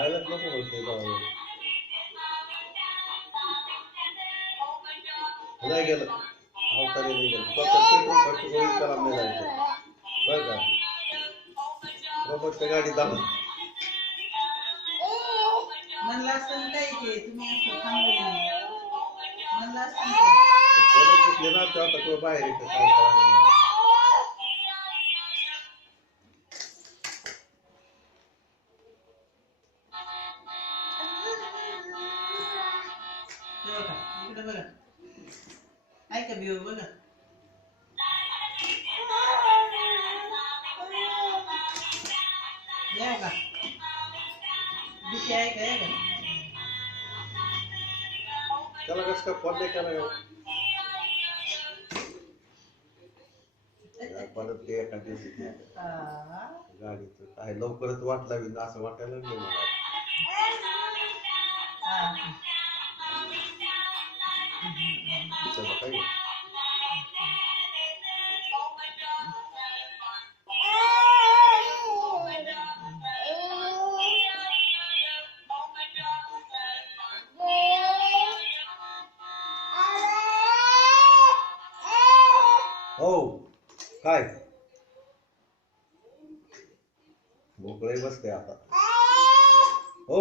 खायलाच नको बोलते बाबा. नाही गेलं अवतारी नाही गेलं स्वतः पेट्रोल खर्च करून त्याला नाही जायचं बरं का. रोबोटच्या गाडी दाबा म्हणलं असतं काय ते तुम्ही असं थांबले म्हणलं असतं थोडं पुसले ना तेव्हा तर तो बाहेर येतं काय करायला. इकडे बघा ऐका बिओ बघा या का भीती आहे का त्याला कसं काय फोन नाही केला परत ते एका दिवशी गाडीचं काय लवकरच वाट लावी असं वाटायला लागलं मला. चला काय हो काय मोकळे बसते आता हो.